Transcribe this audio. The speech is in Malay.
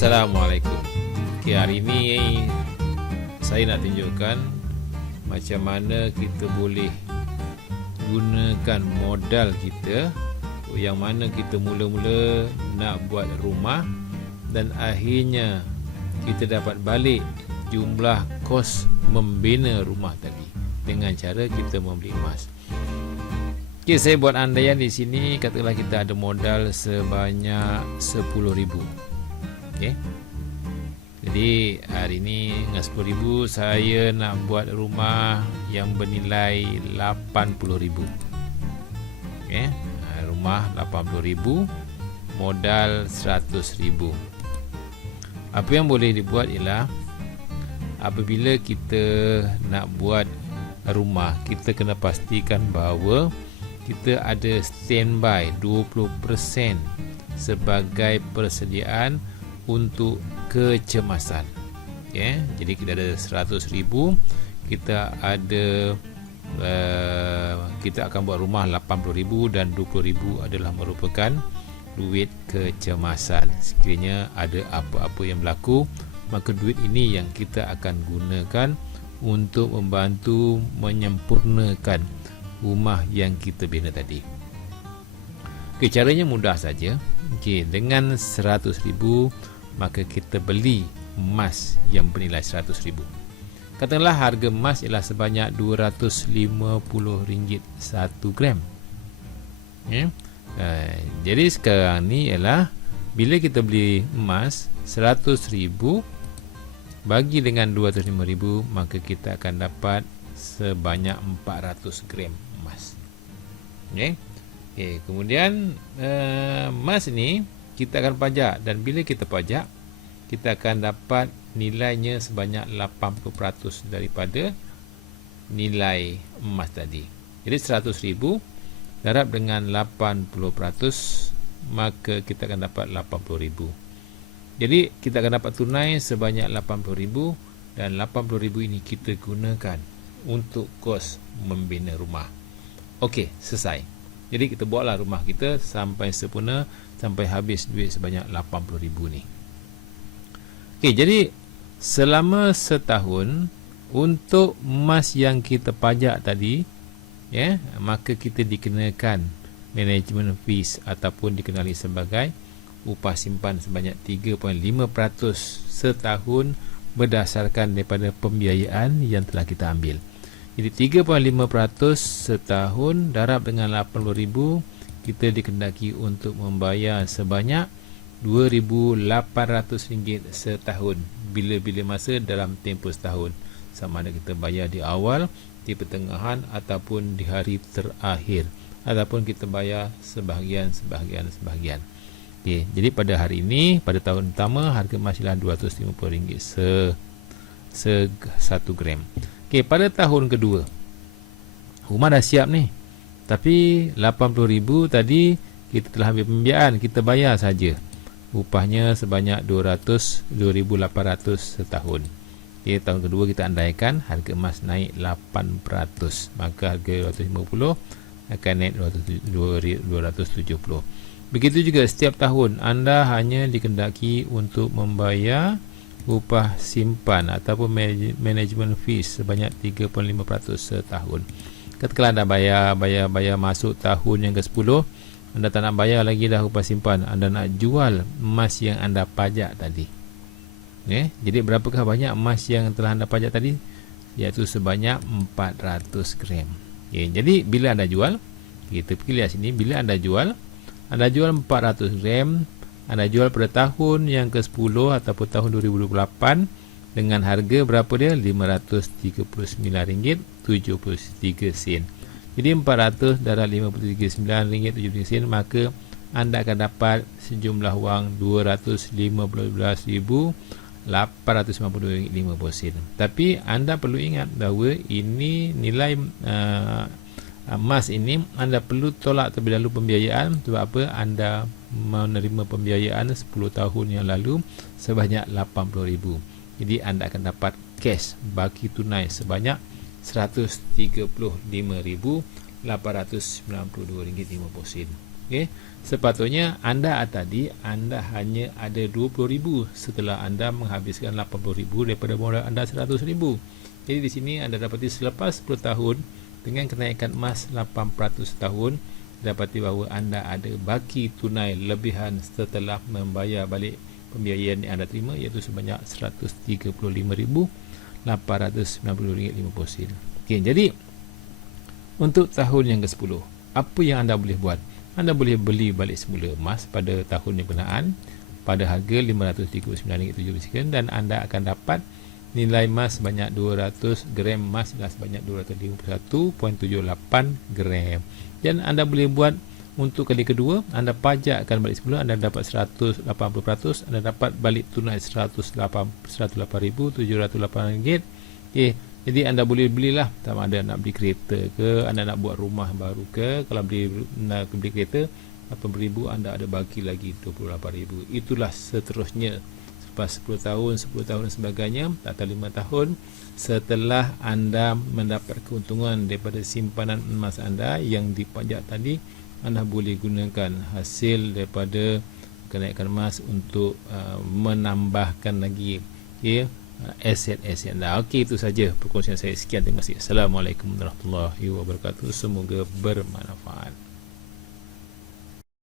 Assalamualaikum. Okay, hari ini saya nak tunjukkan macam mana kita boleh gunakan modal kita yang mana kita mula-mula nak buat rumah dan akhirnya kita dapat balik jumlah kos membina rumah tadi dengan cara kita membeli emas. Okay, saya buat andaian di sini, katakanlah kita ada modal sebanyak 10,000. Okay. Jadi hari ini dengan 10,000 saya nak buat rumah yang bernilai 80,000. Okay. Rumah 80,000, modal 100,000. Apa yang boleh dibuat ialah apabila kita nak buat rumah, kita kena pastikan bahawa kita ada standby 20% sebagai persediaan untuk kecemasan. Okay. Jadi kita ada 100,000, kita ada kita akan buat rumah 80,000 dan 20,000 adalah merupakan duit kecemasan. Sekiranya ada apa-apa yang berlaku, maka duit ini yang kita akan gunakan untuk membantu menyempurnakan rumah yang kita bina tadi. Okay, caranya mudah saja. Okay, dengan 100,000 maka kita beli emas yang bernilai 100,000. Katakanlah harga emas ialah sebanyak RM250 1 gram. Okay. Jadi sekarang ni ialah bila kita beli emas 100,000 bagi dengan 205,000, maka kita akan dapat sebanyak 400 gram emas. Okay. Okay, kemudian emas ni kita akan pajak, dan bila kita pajak kita akan dapat nilainya sebanyak 80% daripada nilai emas tadi. Jadi 100,000 darab dengan 80%, maka kita akan dapat 80,000. Jadi kita akan dapat tunai sebanyak 80,000 dan 80,000 ini kita gunakan untuk kos membina rumah. Okey, selesai. Jadi kita buatlah rumah kita sampai sempurna, sampai habis duit sebanyak 80,000 ni. Okey, jadi selama setahun untuk emas yang kita pajak tadi, maka kita dikenakan management fees ataupun dikenali sebagai upah simpan sebanyak 3.5% setahun berdasarkan daripada pembiayaan yang telah kita ambil. Jadi 3.5% setahun darab dengan 80,000, kita dikendaki untuk membayar sebanyak RM2,800 setahun bila-bila masa dalam tempoh setahun, sama ada kita bayar di awal, di pertengahan ataupun di hari terakhir, ataupun kita bayar sebahagian. Okay, jadi pada hari ini, pada tahun pertama, harga emas ialah RM250 se 1 gram. Okay, pada tahun kedua rumah dah siap ni, tapi 80,000 tadi kita telah ambil pembiayaan, kita bayar saja. Upahnya sebanyak 202,800 setahun. Okay, tahun kedua kita andaikan harga emas naik 8%, maka harga 250 akan naik 270. Begitu juga setiap tahun anda hanya dikendaki untuk membayar upah simpan ataupun management fees sebanyak 3.5% setahun. Katakanlah anda bayar masuk tahun yang ke-10, anda tak nak bayar lagi dah upah simpan, anda nak jual emas yang anda pajak tadi. Jadi berapakah banyak emas yang telah anda pajak tadi? Iaitu sebanyak 400 gram. Jadi bila anda jual, kita pergi lihat sini, bila anda jual 400 gram, anda jual pada tahun yang ke-10 ataupun tahun 2028 dengan harga berapa dia? RM539.73. Jadi 400 darab RM53.73, maka anda akan dapat sejumlah wang RM215,892.50. Tapi anda perlu ingat bahawa ini nilai emas ini anda perlu tolak terlebih dahulu pembiayaan. Sebab apa? Anda menerima pembiayaan 10 tahun yang lalu sebanyak 80,000. Jadi anda akan dapat cash baki tunai sebanyak RM135,892.50. Okey. Sepatutnya anda tadi anda hanya ada 20,000 setelah anda menghabiskan 80,000 daripada modal anda 100,000. Jadi di sini anda dapati selepas 10 tahun dengan kenaikan emas 8% tahun, dapati bahawa anda ada baki tunai lebihan setelah membayar balik pembiayaan yang anda terima, iaitu sebanyak RM135,890.50. Okey, jadi untuk tahun yang ke-10, apa yang anda boleh buat? Anda boleh beli balik semula emas pada tahun yang berkenaan pada harga RM539.70 dan anda akan dapat nilai emas sebanyak 200 gram emas adalah sebanyak 251.78 gram. Dan anda boleh buat untuk kali kedua, anda pajakkan balik semula, anda dapat 180%, anda dapat balik tunai RM108,708. Okay. Jadi anda boleh belilah, sama ada nak beli kereta ke, anda nak buat rumah baru ke. Kalau nak beli kereta 80,000, anda ada bagi lagi 28,000. Itulah seterusnya. Lepas 10 tahun, 10 tahun dan sebagainya, atau 5 tahun setelah anda mendapat keuntungan daripada simpanan emas anda yang dipajak tadi, anda boleh gunakan hasil daripada kenaikan emas untuk menambahkan lagi aset-aset anda. Okey, itu saja perkongsian saya. Sekian, terima kasih. Assalamualaikum warahmatullahi wabarakatuh. Semoga bermanfaat.